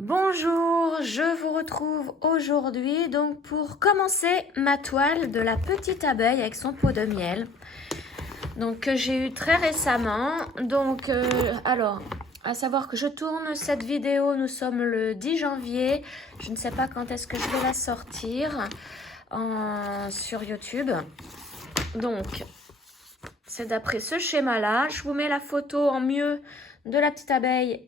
Bonjour, je vous retrouve aujourd'hui donc pour commencer ma toile de la petite abeille avec son pot de miel. Donc que j'ai eu très récemment. Donc alors, à savoir que je tourne cette vidéo, nous sommes le 10 janvier. Je ne sais pas quand est-ce que je vais la sortir sur YouTube. Donc, c'est d'après ce schéma-là. Je vous mets la photo en mieux de la petite abeille.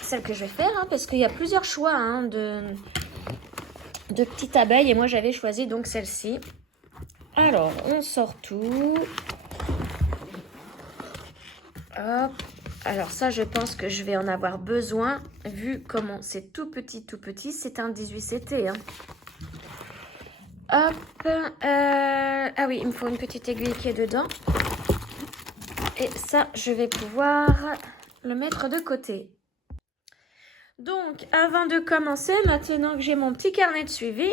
Celle que je vais faire, parce qu'il y a plusieurs choix de petites abeilles et moi j'avais choisi donc celle-ci. Alors on sort tout. Hop. Alors ça je pense que je vais en avoir besoin vu comment c'est tout petit, c'est un 18CT. Hop. Ah oui, il me faut une petite aiguille qui est dedans. Et ça je vais pouvoir le mettre de côté. Donc, avant de commencer, maintenant que j'ai mon petit carnet de suivi,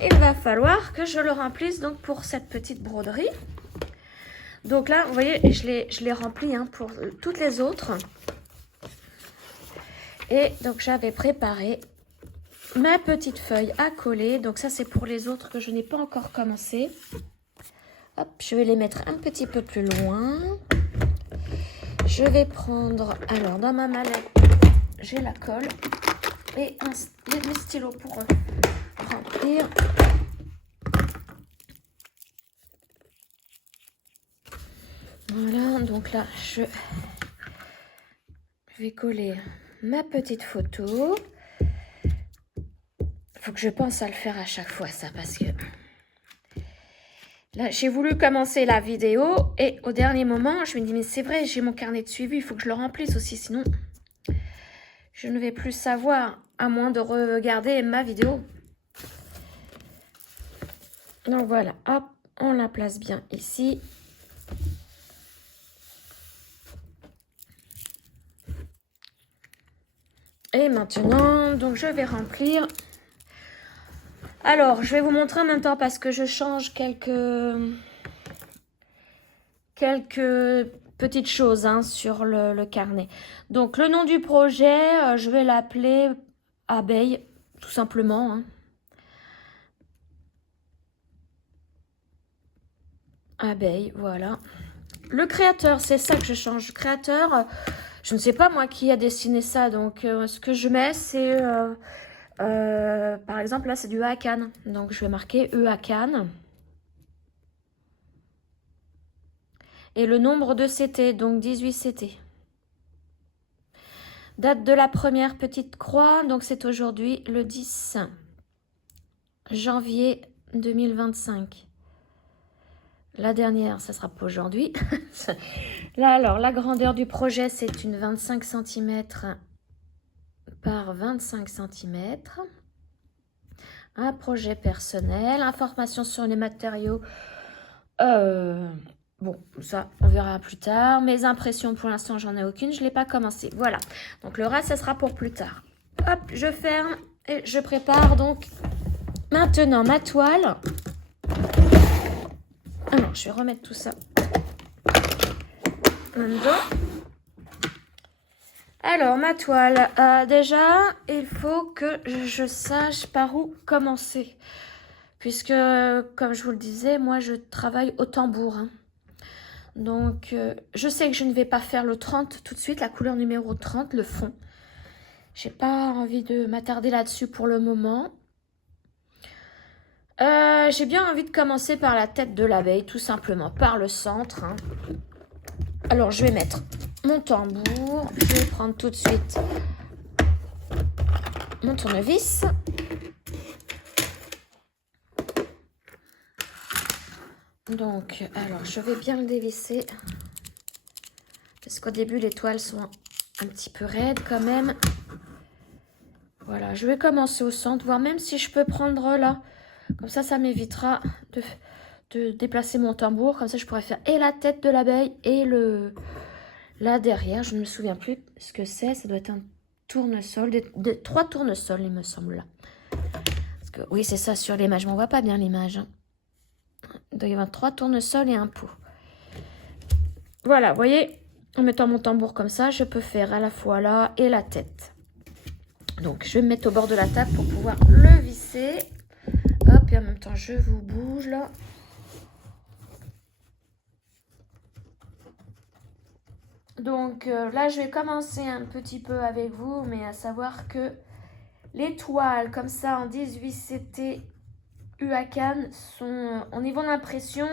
il va falloir que je le remplisse donc pour cette petite broderie. Donc là, vous voyez, je l'ai rempli pour toutes les autres. Et donc, j'avais préparé ma petite feuille à coller. Donc ça, c'est pour les autres que je n'ai pas encore commencé. Hop, je vais les mettre un petit peu plus loin. Je vais prendre, alors dans ma mallette, j'ai la colle et mes stylos pour remplir. Voilà, donc là, je vais coller ma petite photo. Il faut que je pense à le faire à chaque fois, ça, parce que là, j'ai voulu commencer la vidéo et au dernier moment, je me dis, mais c'est vrai, j'ai mon carnet de suivi, il faut que je le remplisse aussi, sinon je ne vais plus savoir, à moins de regarder ma vidéo. Donc voilà, hop, on la place bien ici. Et maintenant, donc je vais remplir. Alors, je vais vous montrer en même temps parce que je change quelques petites choses sur le carnet. Donc, le nom du projet, je vais l'appeler Abeille, tout simplement. Abeille, voilà. Le créateur, c'est ça que je change. Le créateur, je ne sais pas moi qui a dessiné ça. Donc, ce que je mets, c'est... par exemple, là, c'est du Hakan. Donc, je vais marquer Hakan. Et le nombre de CT, donc 18 CT. Date de la première petite croix, donc c'est aujourd'hui le 10 janvier 2025. La dernière, ça sera pas aujourd'hui. Là, alors, la grandeur du projet, c'est une 25 cm par 25 cm. Un projet personnel, information sur les matériaux. Bon, ça, on verra plus tard. Mes impressions, pour l'instant, j'en ai aucune. Je ne l'ai pas commencé. Voilà. Donc, le reste, ça sera pour plus tard. Hop, je ferme et je prépare donc maintenant ma toile. Alors, je vais remettre tout ça là-dedans. Alors, ma toile. Déjà, il faut que je sache par où commencer. Puisque, comme je vous le disais, moi, je travaille au tambour. Donc, je sais que je ne vais pas faire le 30 tout de suite, la couleur numéro 30, le fond. J'ai pas envie de m'attarder là-dessus pour le moment. J'ai bien envie de commencer par la tête de l'abeille, tout simplement, par le centre. Alors, je vais mettre mon tambour. Je vais prendre tout de suite mon tournevis. Donc, alors, je vais bien le dévisser. Parce qu'au début, les toiles sont un petit peu raides quand même. Voilà, je vais commencer au centre, voir même si je peux prendre là. Comme ça m'évitera de déplacer mon tambour. Comme ça, je pourrais faire et la tête de l'abeille et là derrière. Je ne me souviens plus ce que c'est. Ça doit être un tournesol. Trois tournesols, il me semble, là. Parce que, oui, c'est ça sur l'image. Mais on ne voit pas bien l'image. Il doit y avoir 3 tournesols et un pot. Voilà, vous voyez, en mettant mon tambour comme ça, je peux faire à la fois là et la tête. Donc, je vais me mettre au bord de la table pour pouvoir le visser. Hop, et en même temps, je vous bouge là. Donc là, je vais commencer un petit peu avec vous, mais à savoir que les toiles comme ça en 18CT UACAN sont au niveau d'impression.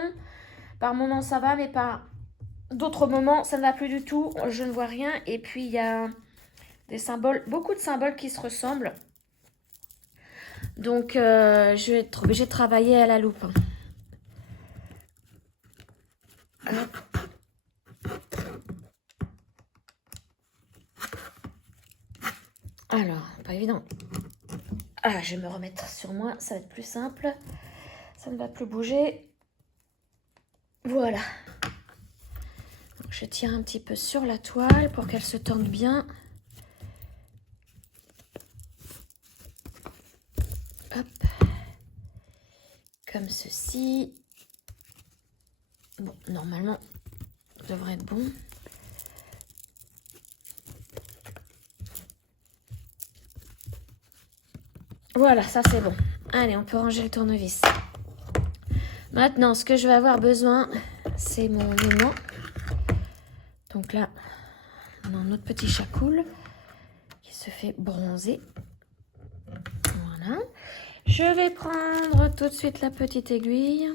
Par moments, ça va, mais par d'autres moments, ça ne va plus du tout. Je ne vois rien. Et puis, il y a des symboles, beaucoup de symboles qui se ressemblent. Donc, je vais être obligée de travailler à la loupe. Hop. Alors, pas évident. Ah, je vais me remettre sur moi, ça va être plus simple. Ça ne va plus bouger. Voilà. Donc, je tire un petit peu sur la toile pour qu'elle se tende bien. Hop. Comme ceci. Bon, normalement, ça devrait être bon. Voilà, ça c'est bon. Allez, on peut ranger le tournevis. Maintenant, ce que je vais avoir besoin, c'est mon aimant. Donc là, on a notre petit chacoul qui se fait bronzer. Voilà. Je vais prendre tout de suite la petite aiguille.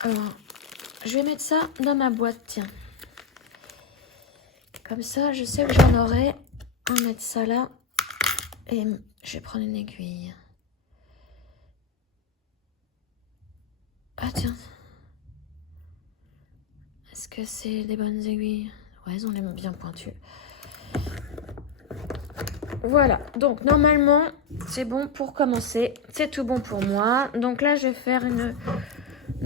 Alors, je vais mettre ça dans ma boîte, tiens. Comme ça, je sais que j'en aurai. On va mettre ça là. Et je vais prendre une aiguille. Ah tiens. Est-ce que c'est des bonnes aiguilles? Ouais, elles ont les bien pointues. Voilà, donc normalement, c'est bon pour commencer. C'est tout bon pour moi. Donc là, je vais faire une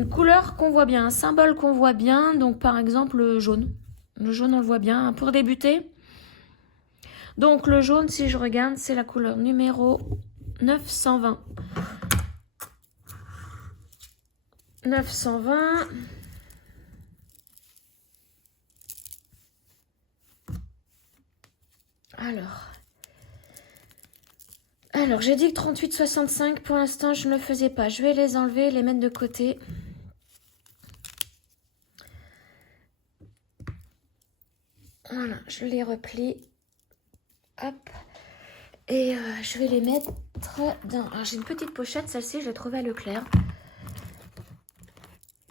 couleur qu'on voit bien, un symbole qu'on voit bien. Donc par exemple, le jaune. Le jaune, on le voit bien. Pour débuter. Donc le jaune, si je regarde, c'est la couleur numéro 920. 920. Alors j'ai dit que 38,65 pour l'instant je ne le faisais pas. Je vais les enlever, les mettre de côté. Voilà, je les replie. Hop. Et je vais les mettre dans... Alors j'ai une petite pochette, celle-ci je l'ai trouvée à Leclerc.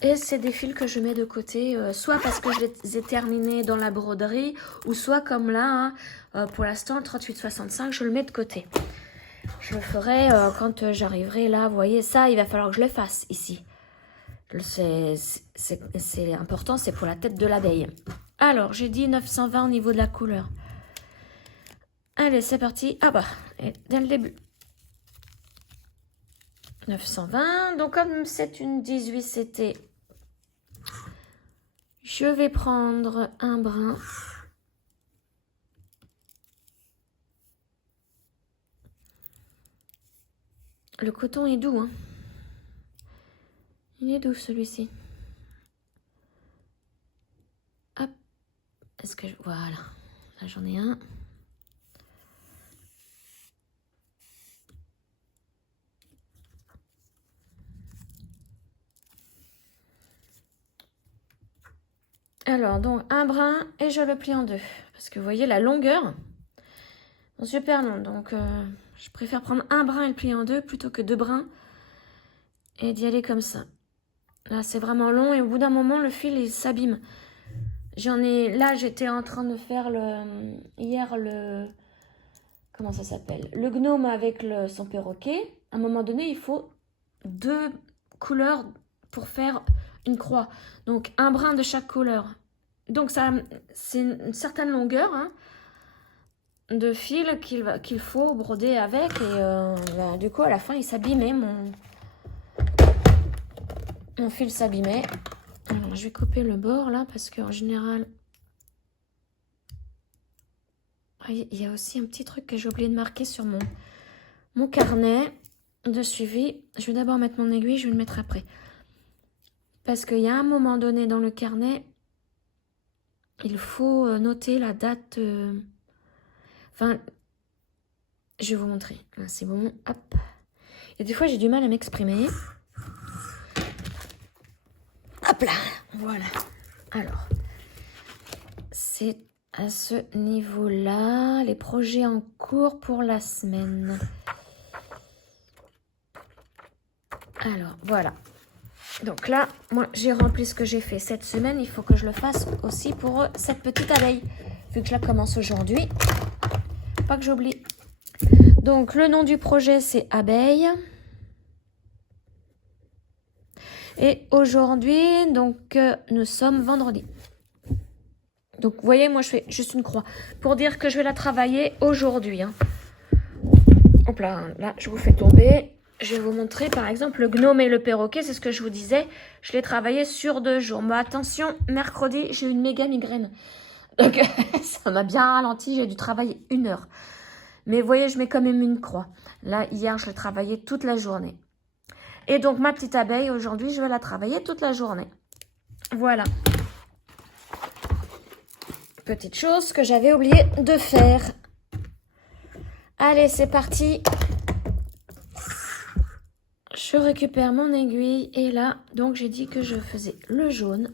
Et c'est des fils que je mets de côté, soit parce que je les ai terminés dans la broderie, ou soit comme là, hein, pour l'instant, le 38,65, je le mets de côté. Je le ferai quand j'arriverai là, vous voyez, ça, il va falloir que je le fasse ici. C'est important, c'est pour la tête de l'abeille. Alors, j'ai dit 920 au niveau de la couleur. Allez, c'est parti. Ah bah, dès le début. 920, donc comme c'est une 18CT, je vais prendre un brin. Le coton est doux, hein. Il est doux celui-ci. Hop. Est-ce que je... Voilà. Là, j'en ai un. Alors, donc, un brin et je le plie en deux. Parce que vous voyez, la longueur, c'est super long. Donc, je préfère prendre un brin et le plier en deux plutôt que deux brins et d'y aller comme ça. Là, c'est vraiment long et au bout d'un moment, le fil, il s'abîme. Là, j'étais en train de faire hier le... Comment ça s'appelle? Le gnome avec son perroquet. À un moment donné, il faut deux couleurs pour faire une croix. Donc, un brin de chaque couleur. Donc, ça, c'est une certaine longueur hein, de fil qu'il faut broder avec. Et du coup, à la fin, il s'abîmait. Mon fil s'abîmait. Alors, je vais couper le bord là parce qu'en général... Il y a aussi un petit truc que j'ai oublié de marquer sur mon carnet de suivi. Je vais d'abord mettre mon aiguille, je vais le mettre après. parce qu'il y a un moment donné dans le carnet, il faut noter la date. Enfin, je vais vous montrer. Là, c'est bon. Hop. Et des fois, j'ai du mal à m'exprimer. Hop là. Voilà. Alors, c'est à ce niveau-là. Les projets en cours pour la semaine. Alors, voilà. Donc là, moi, j'ai rempli ce que j'ai fait cette semaine. Il faut que je le fasse aussi pour cette petite abeille. Vu que je la commence aujourd'hui. Pas que j'oublie. Donc, le nom du projet, c'est Abeille. Et aujourd'hui, donc, nous sommes vendredi. Donc, vous voyez, moi, je fais juste une croix. Pour dire que je vais la travailler aujourd'hui. Hein. Hop là, là, je vous fais tomber. Je vais vous montrer, par exemple, le gnome et le perroquet. C'est ce que je vous disais. Je l'ai travaillé sur 2 jours. Mais attention, mercredi, j'ai eu une méga migraine. Donc, ça m'a bien ralenti. J'ai dû travailler 1 heure. Mais vous voyez, je mets quand même une croix. Là, hier, je l'ai travaillé toute la journée. Et donc, ma petite abeille, aujourd'hui, je vais la travailler toute la journée. Voilà. Petite chose que j'avais oublié de faire. Allez, c'est parti. Je récupère mon aiguille. Et là, donc, j'ai dit que je faisais le jaune.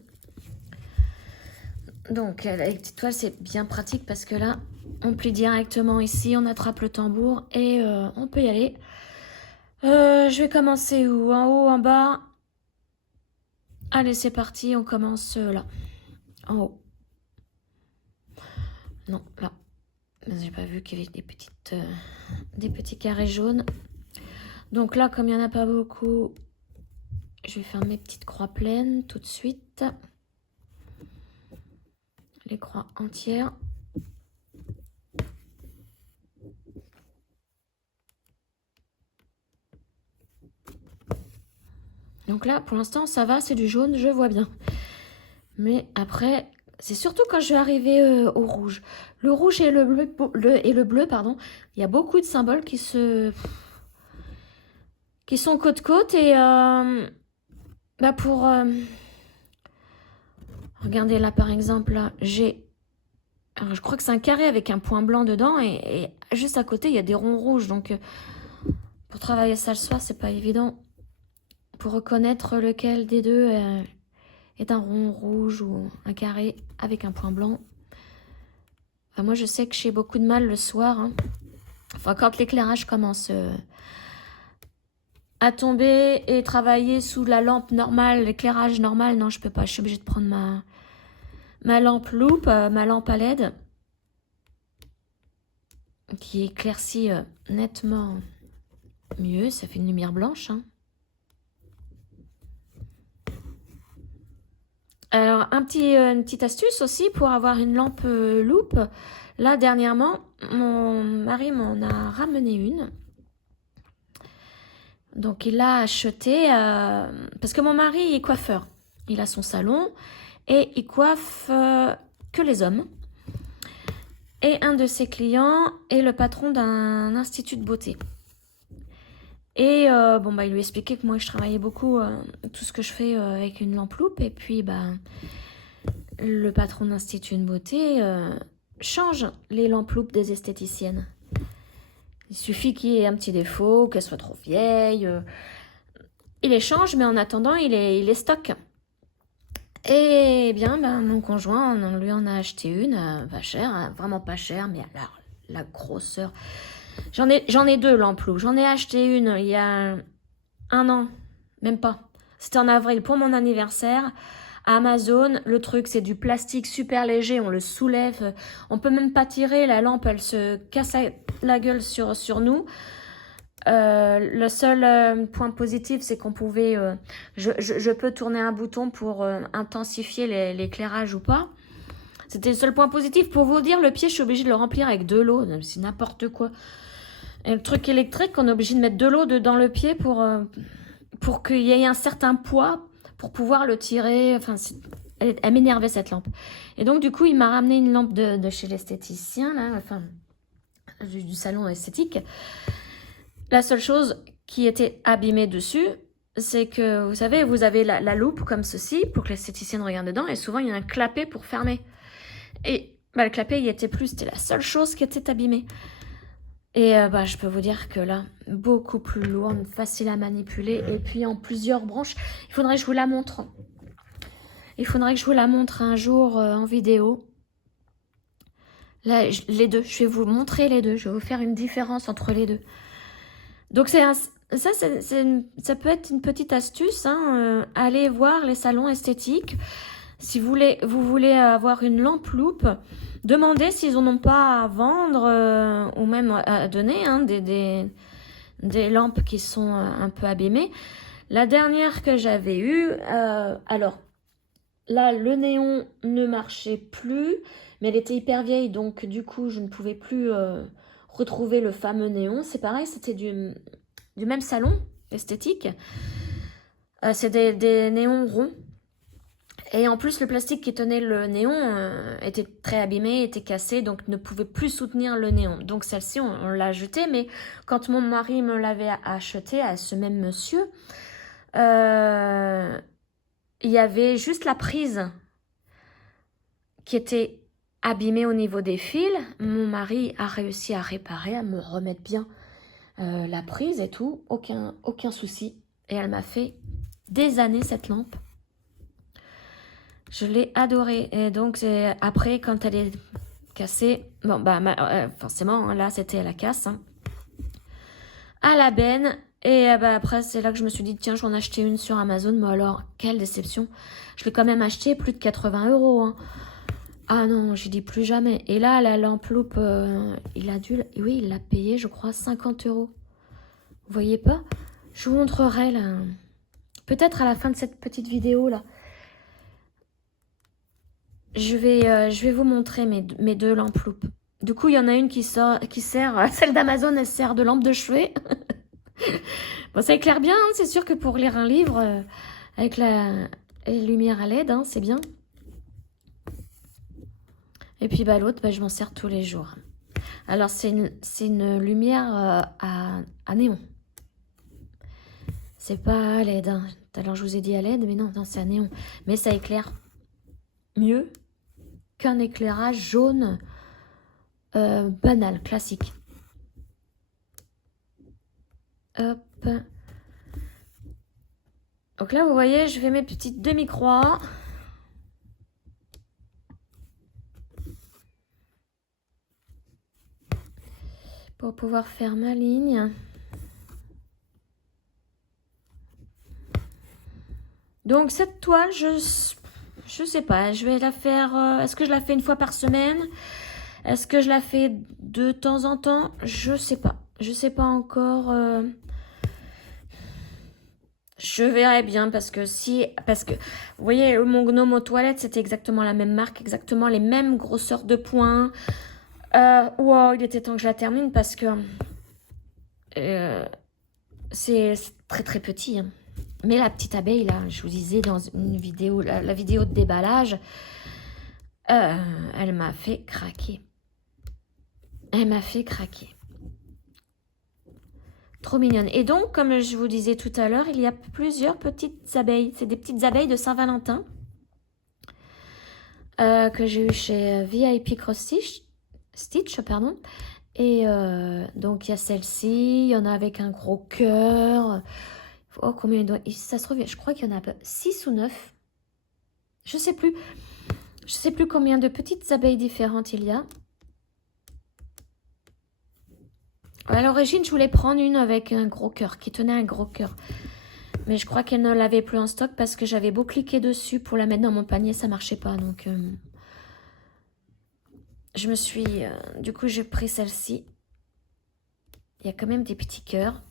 Donc, la petite toile, c'est bien pratique parce que là, on plie directement ici, on attrape le tambour et on peut y aller. Je vais commencer où? En haut, en bas? Allez, c'est parti, on commence là. En haut. Non, là. J'ai pas vu qu'il y avait des petits carrés jaunes. Donc là, comme il n'y en a pas beaucoup, je vais faire mes petites croix pleines tout de suite. Les croix entières. Donc là, pour l'instant, ça va, c'est du jaune, je vois bien. Mais après, c'est surtout quand je vais arriver au rouge. Le rouge et le bleu, pardon, il y a beaucoup de symboles qui sont côte à côte et bah pour regardez là par exemple là, alors je crois que c'est un carré avec un point blanc dedans et juste à côté il y a des ronds rouges, donc pour travailler ça le soir c'est pas évident pour reconnaître lequel des deux est un rond rouge ou un carré avec un point blanc. Enfin, moi je sais que j'ai beaucoup de mal le soir, hein. Enfin quand l'éclairage commence à tomber et travailler sous la lampe normale, l'éclairage normal, non je peux pas, je suis obligée de prendre ma lampe loupe, ma lampe à LED qui éclaircit nettement mieux, ça fait une lumière blanche, hein. Alors une petite astuce aussi pour avoir une lampe loupe. Là dernièrement mon mari m'en a ramené une. Donc il l'a acheté parce que mon mari est coiffeur. Il a son salon et il coiffe que les hommes. Et un de ses clients est le patron d'un institut de beauté. Et bon bah il lui expliquait que moi je travaillais beaucoup tout ce que je fais avec une lampe loupe. Et puis bah le patron d'institut de beauté change les lampes loupes des esthéticiennes. Il suffit qu'il y ait un petit défaut, qu'elle soit trop vieille. Il les change, mais en attendant, il les stocke. Et bien, ben, mon conjoint, on lui en a acheté une, pas chère, hein, vraiment pas chère, mais alors, la grosseur. J'en ai 2 lampes loupes. J'en ai acheté une il y a 1 an, même pas. C'était en avril pour mon anniversaire. À Amazon, le truc, c'est du plastique super léger, on le soulève. On peut même pas tirer, la lampe, elle se casse la gueule sur nous. Le seul point positif, c'est qu'on pouvait... je peux tourner un bouton pour intensifier l'éclairage ou pas. C'était le seul point positif. Pour vous dire, le pied, je suis obligée de le remplir avec de l'eau. C'est n'importe quoi. Et le truc électrique, on est obligé de mettre de l'eau dans le pied pour qu'il y ait un certain poids pour pouvoir le tirer. Enfin, elle m'énervait cette lampe. Et donc, du coup, il m'a ramené une lampe de chez l'esthéticien, là, enfin, du salon esthétique. La seule chose qui était abîmée dessus, c'est que, vous savez, vous avez la loupe comme ceci pour que l'esthéticienne regarde dedans et souvent il y a un clapet pour fermer. Et bah, le clapet, il y était plus, c'était la seule chose qui était abîmée. Et bah, je peux vous dire que là, beaucoup plus lourde, facile à manipuler et puis en plusieurs branches. Il faudrait que je vous la montre. Il faudrait que je vous la montre un jour en vidéo. Là, les deux, je vais vous montrer les deux. Je vais vous faire une différence entre les deux. Donc ça peut être une petite astuce. Hein, allez voir les salons esthétiques. Si vous voulez avoir une lampe loupe, demandez s'ils en ont pas à vendre ou même à donner hein, des lampes qui sont un peu abîmées. La dernière que j'avais eue, alors là le néon ne marchait plus, mais elle était hyper vieille donc du coup je ne pouvais plus retrouver le fameux néon. C'est pareil, c'était du même salon esthétique. C'est des néons ronds. Et en plus, le plastique qui tenait le néon était très abîmé, était cassé, donc ne pouvait plus soutenir le néon. Donc celle-ci, on l'a jetée, mais quand mon mari me l'avait achetée à ce même monsieur, il y avait juste la prise qui était abîmée au niveau des fils. Mon mari a réussi à réparer, à me remettre bien la prise et tout, aucun souci. Et elle m'a fait des années cette lampe. Je l'ai adorée. Et donc, après, quand elle est cassée, bon, bah, forcément, là, c'était la casse. Hein, à la benne. Et bah, après, c'est là que je me suis dit, tiens, j'en ai acheté une sur Amazon. Mais alors, quelle déception. Je l'ai quand même acheté plus de 80 €. Hein. Ah non, j'ai dit plus jamais. Et là, la lampe loupe, il l'a payé, je crois, 50 €. Vous voyez pas? Je vous montrerai, là. Peut-être à la fin de cette petite vidéo, là. Je vais vous montrer mes deux lampes loupe. Du coup, il y en a une qui sert, celle d'Amazon, elle sert de lampe de chevet. Bon, ça éclaire bien, hein, c'est sûr que pour lire un livre avec les lumières à LED, hein, c'est bien. Et puis bah, l'autre, bah, je m'en sers tous les jours. Alors, c'est une lumière à néon. C'est pas à LED. Hein. Tout à l'heure, je vous ai dit à LED, mais non, c'est à néon. Mais ça éclaire mieux qu'un éclairage jaune banal, classique. Hop. Donc là, vous voyez, je fais mes petites demi-croix. Pour pouvoir faire ma ligne. Donc cette toile, je sais pas, je vais la faire, est-ce que je la fais une fois par semaine? Est-ce que je la fais de temps en temps? Je sais pas. Je sais pas encore. Je verrai bien parce que vous voyez, mon gnome aux toilettes, c'était exactement la même marque, exactement les mêmes grosseurs de points. Wow, il était temps que je la termine parce que c'est très très petit. Hein. Mais la petite abeille, là, je vous disais dans une vidéo, la vidéo de déballage, elle m'a fait craquer. Elle m'a fait craquer. Trop mignonne. Et donc, comme je vous disais tout à l'heure, il y a plusieurs petites abeilles. C'est des petites abeilles de Saint-Valentin que j'ai eu chez VIP Cross Stitch, pardon. Et donc, il y a celle-ci. Il y en a avec un gros cœur. Oh, combien il doit... Ça se trouve, je crois qu'il y en a 6 ou 9. Je sais plus. Je sais plus combien de petites abeilles différentes il y a. À l'origine, je voulais prendre une avec un gros cœur, qui tenait un gros cœur. Mais je crois qu'elle ne l'avait plus en stock parce que j'avais beau cliquer dessus pour la mettre dans mon panier, ça marchait pas. Donc, je me suis... du coup, j'ai pris celle-ci. Il y a quand même des petits cœurs.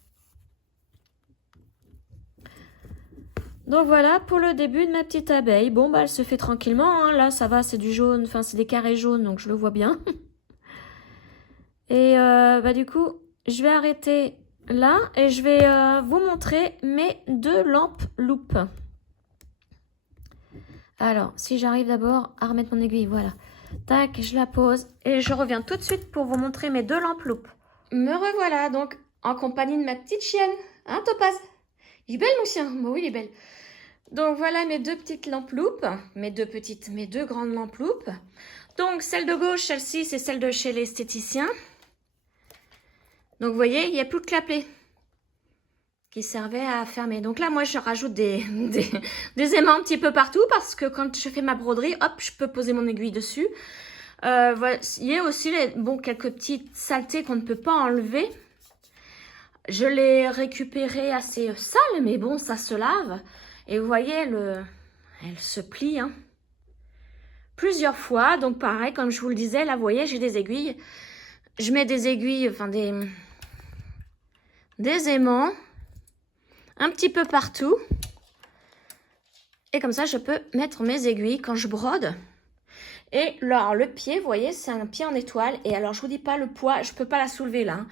Donc voilà, pour le début de ma petite abeille. Bon, bah, elle se fait tranquillement. Hein. Là, ça va, c'est du jaune. Enfin, c'est des carrés jaunes, donc je le vois bien. Et bah, du coup, je vais arrêter là et je vais vous montrer mes deux lampes loupe. Alors, si j'arrive d'abord à remettre mon aiguille, voilà. Tac, je la pose et je reviens tout de suite pour vous montrer mes deux lampes loupe. Me revoilà donc en compagnie de ma petite chienne, hein Topaz? Il est belle, mon chien? Bon, oui, il est belle. Donc, voilà mes deux petites lampes loupes. Mes deux grandes lampes loupes. Donc, celle de gauche, celle-ci, c'est celle de chez l'esthéticien. Donc, vous voyez, il n'y a plus de clapet qui servait à fermer. Donc là, moi, je rajoute des aimants un petit peu partout parce que quand je fais ma broderie, hop, je peux poser mon aiguille dessus. Voilà. Il y a aussi quelques petites saletés qu'on ne peut pas enlever. Je l'ai récupérée assez sale, mais bon, ça se lave. Et vous voyez, elle se plie plusieurs fois. Donc pareil, comme je vous le disais, là, vous voyez, j'ai des aiguilles. Je mets des aiguilles, enfin des aimants un petit peu partout. Et comme ça, je peux mettre mes aiguilles quand je brode. Et alors, le pied, vous voyez, c'est un pied en étoile. Et alors, je vous dis pas le poids, je peux pas la soulever là.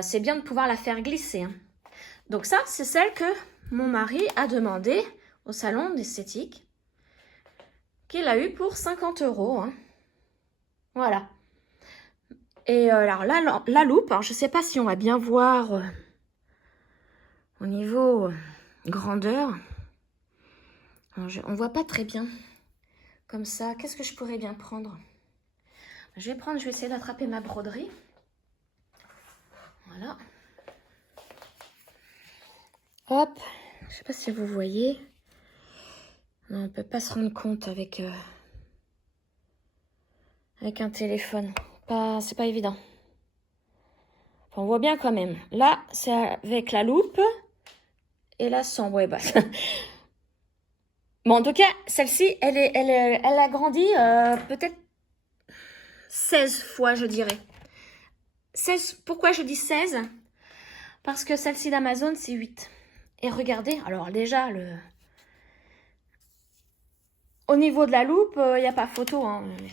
C'est bien de pouvoir la faire glisser. Donc ça, c'est celle que mon mari a demandé au salon d'esthétique. Qu'il a eu pour 50 €. Voilà. Et alors, la loupe, alors, je sais pas si on va bien voir au niveau grandeur. Alors, on voit pas très bien. Comme ça, qu'est-ce que je pourrais bien prendre? Je vais essayer d'attraper ma broderie. Voilà. Hop. Je sais pas si vous voyez. Non, on ne peut pas se rendre compte avec un téléphone. C'est pas évident. Enfin, on voit bien quand même. Là, c'est avec la loupe. Et là, sans. Ouais, bah. Bon, en tout cas, celle-ci, elle a grandi peut-être 16 fois, je dirais. 16, pourquoi je dis 16? Parce que celle-ci d'Amazon, c'est 8. Et regardez, alors déjà, au niveau de la loupe, il n'y a pas photo.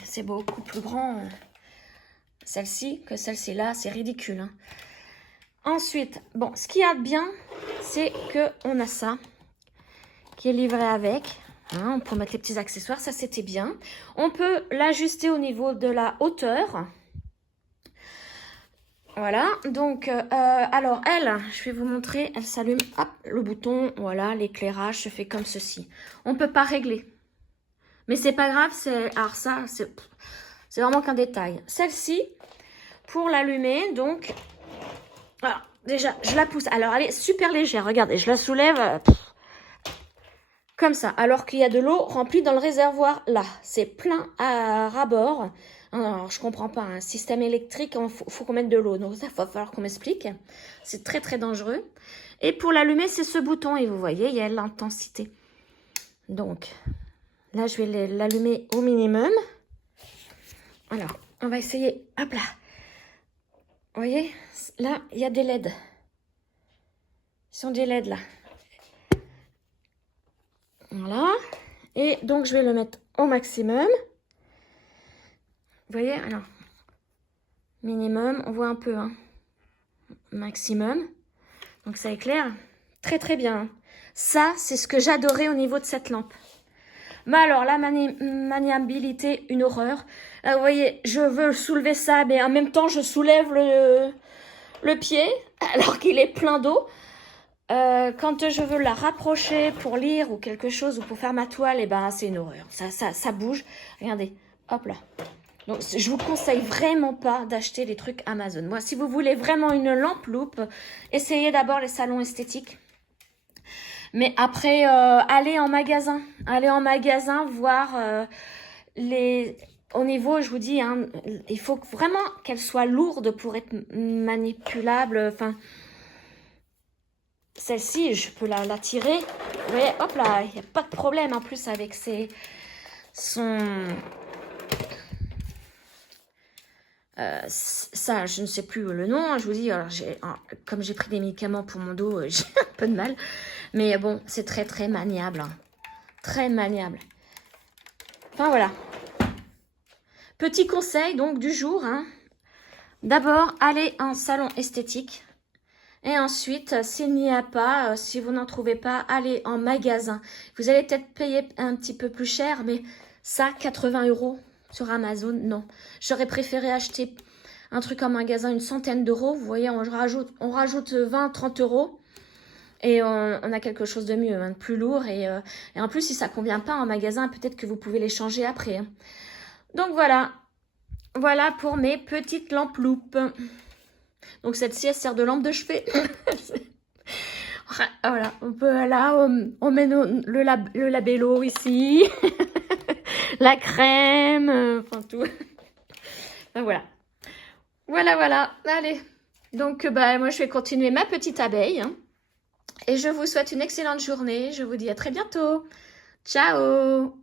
C'est beaucoup plus grand, celle-ci, que celle-ci là. C'est ridicule. Ensuite, bon, ce qu'il y a de bien, c'est qu'on a ça qui est livré avec. On peut mettre les petits accessoires, ça c'était bien. On peut l'ajuster au niveau de la hauteur. Voilà, donc, alors elle, je vais vous montrer, elle s'allume, hop, le bouton, voilà, l'éclairage se fait comme ceci. On ne peut pas régler. Mais c'est pas grave, alors ça, c'est vraiment qu'un détail. Celle-ci, pour l'allumer, donc, alors, déjà, je la pousse. Alors, elle est super légère, regardez, je la soulève, comme ça, alors qu'il y a de l'eau remplie dans le réservoir, là. C'est plein à ras-bord. Alors, je comprends pas, un système électrique, il faut qu'on mette de l'eau. Donc ça, il va falloir qu'on m'explique. C'est très, très dangereux. Et pour l'allumer, c'est ce bouton. Et vous voyez, il y a l'intensité. Donc, là, je vais l'allumer au minimum. Alors, on va essayer. Hop là. Vous voyez, là, il y a des LED. Ils sont des LED, là. Voilà. Et donc, je vais le mettre au maximum. Vous voyez, alors, minimum, on voit un peu, maximum. Donc, ça éclaire très, très bien. Ça, c'est ce que j'adorais au niveau de cette lampe. Mais alors, la maniabilité, une horreur. Vous voyez, je veux soulever ça, mais en même temps, je soulève le pied, alors qu'il est plein d'eau. Quand je veux la rapprocher pour lire ou quelque chose, ou pour faire ma toile, et ben, c'est une horreur. Ça bouge. Regardez, hop là. Donc, je vous conseille vraiment pas d'acheter les trucs Amazon. Moi, si vous voulez vraiment une lampe loupe, essayez d'abord les salons esthétiques. Mais après, allez en magasin. Allez en magasin voir au niveau, je vous dis, il faut vraiment qu'elle soit lourde pour être manipulable. Enfin, celle-ci, je peux la tirer. Vous voyez, hop là, il n'y a pas de problème en plus avec ça, je ne sais plus le nom, je vous dis, alors comme j'ai pris des médicaments pour mon dos, j'ai un peu de mal. Mais bon, c'est très très maniable. Très maniable. Enfin voilà. Petit conseil donc du jour. D'abord, allez en salon esthétique. Et ensuite, s'il n'y a pas, si vous n'en trouvez pas, allez en magasin. Vous allez peut-être payer un petit peu plus cher, mais ça, 80 € sur Amazon, non. J'aurais préféré acheter un truc en magasin, une centaine d'euros. Vous voyez, on rajoute 20-30 €. Et on a quelque chose de mieux, hein, de plus lourd. Et en plus, si ça ne convient pas en magasin, peut-être que vous pouvez les changer après. Hein. Donc voilà. Voilà pour mes petites lampes loupes. Donc celle-ci, elle sert de lampe de chevet. Voilà, on peut là, on met le labello ici, la crème, enfin tout. Ben voilà. Voilà. Allez. Donc bah, moi je vais continuer ma petite abeille. Hein. Et je vous souhaite une excellente journée. Je vous dis à très bientôt. Ciao!